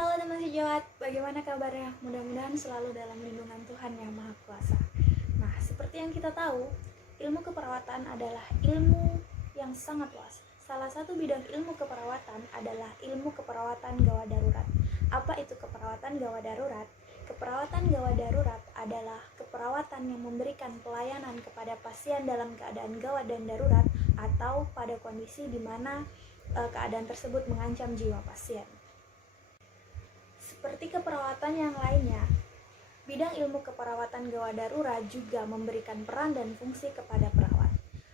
Halo teman sejawat, bagaimana kabarnya? Mudah-mudahan selalu dalam lindungan Tuhan Yang Maha Kuasa. Nah, seperti yang kita tahu, ilmu keperawatan adalah ilmu yang sangat luas. Salah satu bidang ilmu keperawatan adalah ilmu keperawatan gawat darurat. Apa itu keperawatan gawat darurat? Keperawatan gawat darurat adalah keperawatan yang memberikan pelayanan kepada pasien dalam keadaan gawat dan darurat atau pada kondisi di mana keadaan tersebut mengancam jiwa pasien. Seperti keperawatan yang lainnya, bidang ilmu keperawatan gawat darurat juga memberikan peran dan fungsi kepada perawat.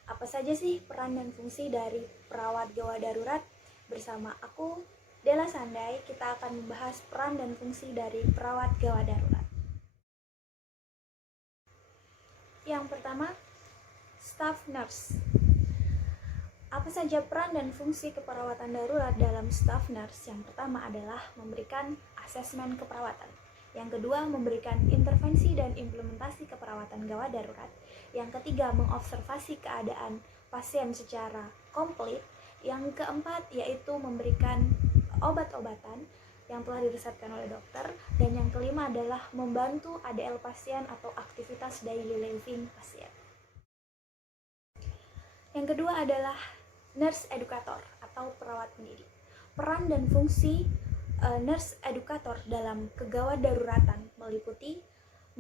Apa saja sih peran dan fungsi dari perawat gawat darurat? Bersama aku, Della Sandai, kita akan membahas peran dan fungsi dari perawat gawat darurat. Yang pertama, staff nurse. Apa saja peran dan fungsi keperawatan darurat dalam staff nurse? Yang pertama adalah memberikan asesmen keperawatan. Yang kedua, memberikan intervensi dan implementasi keperawatan gawat darurat. Yang ketiga, mengobservasi keadaan pasien secara komplit. Yang keempat, yaitu memberikan obat-obatan yang telah diresepkan oleh dokter. Dan yang kelima adalah membantu ADL pasien atau aktivitas daily living pasien. Yang kedua adalah nurse educator atau perawat pendidik. Peran dan fungsi nurse educator dalam kegawat daruratan meliputi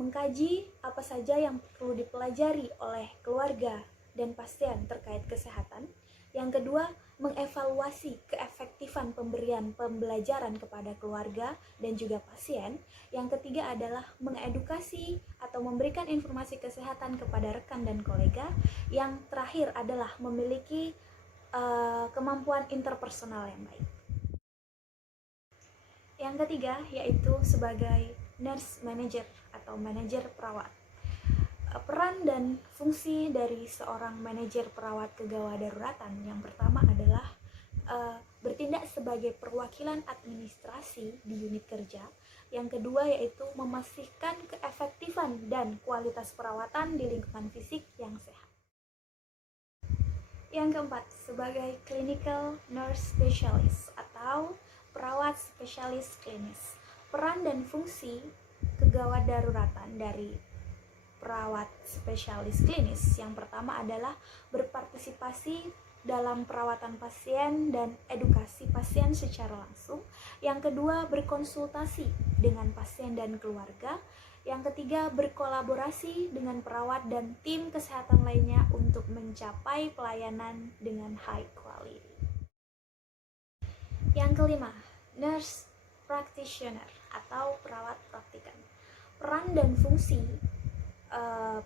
mengkaji apa saja yang perlu dipelajari oleh keluarga dan pasien terkait kesehatan. Yang kedua, mengevaluasi keefektifan pemberian pembelajaran kepada keluarga dan juga pasien. Yang ketiga adalah mengedukasi atau memberikan informasi kesehatan kepada rekan dan kolega. Yang terakhir adalah memiliki kemampuan interpersonal yang baik. Yang ketiga yaitu sebagai nurse manager atau manajer perawat. Peran dan fungsi dari seorang manajer perawat kegawat daruratan yang pertama adalah bertindak sebagai perwakilan administrasi di unit kerja. Yang kedua yaitu memastikan keefektifan dan kualitas perawatan di lingkungan fisik yang sehat. Yang keempat, sebagai clinical nurse specialist atau perawat spesialis klinis. Peran dan fungsi kegawat daruratan dari perawat spesialis klinis yang pertama adalah berpartisipasi dalam perawatan pasien dan edukasi pasien secara langsung. Yang kedua, berkonsultasi dengan pasien dan keluarga. Yang ketiga, berkolaborasi dengan perawat dan tim kesehatan lainnya untuk mencapai pelayanan dengan high quality. Yang kelima, nurse practitioner atau perawat praktikan. Peran dan fungsi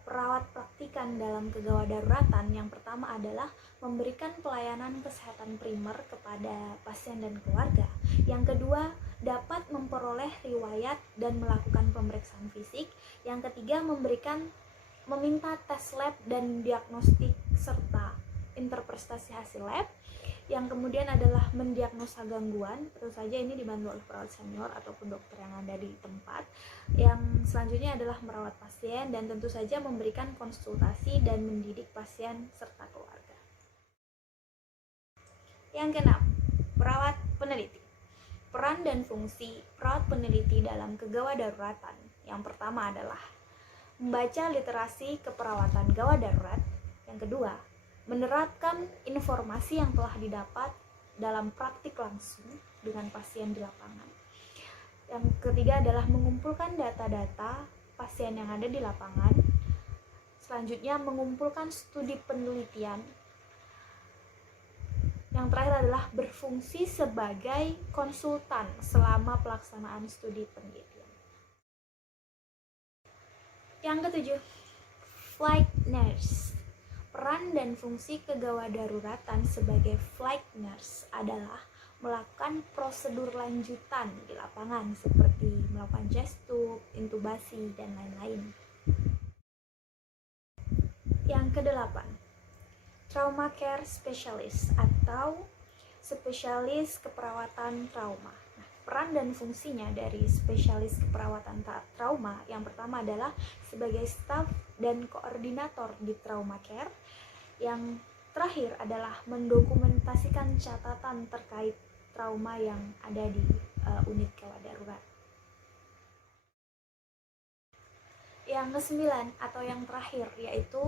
perawat praktikan dalam kegawat daruratan yang pertama adalah memberikan pelayanan kesehatan primer kepada pasien dan keluarga. Yang kedua, dapat memperoleh riwayat dan melakukan pemeriksaan fisik. Yang ketiga, meminta tes lab dan diagnostik serta interpretasi hasil lab. Yang kemudian adalah mendiagnosa gangguan, tentu saja ini dibantu oleh perawat senior ataupun dokter yang ada di tempat. Yang selanjutnya adalah merawat pasien dan tentu saja memberikan konsultasi dan mendidik pasien serta keluarga. Yang keenam, perawat peneliti. Peran dan fungsi perawat peneliti dalam kegawat daruratan yang pertama adalah membaca literasi keperawatan gawat darurat. Yang kedua, menerapkan informasi yang telah didapat dalam praktik langsung dengan pasien di lapangan. Yang ketiga adalah mengumpulkan data-data pasien yang ada di lapangan. Selanjutnya, mengumpulkan studi penelitian. Yang terakhir adalah berfungsi sebagai konsultan selama pelaksanaan studi penelitian. Yang ketujuh, flight nurse. Peran dan fungsi kegawat daruratan sebagai flight nurse adalah melakukan prosedur lanjutan di lapangan seperti melakukan chest tube, intubasi, dan lain-lain. Yang kedelapan, trauma care specialist atau spesialis keperawatan trauma. Peran dan fungsinya dari spesialis keperawatan trauma yang pertama adalah sebagai staf dan koordinator di trauma care. Yang terakhir adalah mendokumentasikan catatan terkait trauma yang ada di unit gawat darurat. Yang ke-9 atau yang terakhir yaitu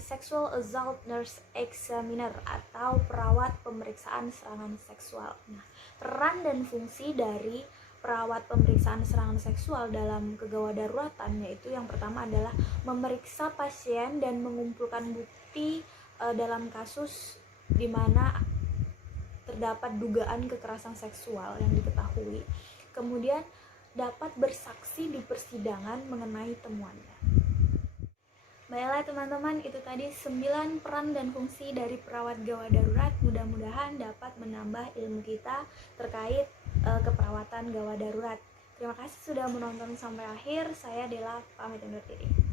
Sexual Assault Nurse Examiner atau perawat pemeriksaan serangan seksual. Nah, peran dan fungsi dari perawat pemeriksaan serangan seksual dalam kegawat daruratan yaitu yang pertama adalah memeriksa pasien dan mengumpulkan bukti dalam kasus di mana terdapat dugaan kekerasan seksual yang diketahui. Kemudian dapat bersaksi di persidangan mengenai temuannya. Baiklah teman-teman, itu tadi 9 peran dan fungsi dari perawat gawat darurat. Mudah-mudahan dapat menambah ilmu kita terkait keperawatan gawat darurat. Terima kasih sudah menonton sampai akhir. Saya Dela, pamit undur diri.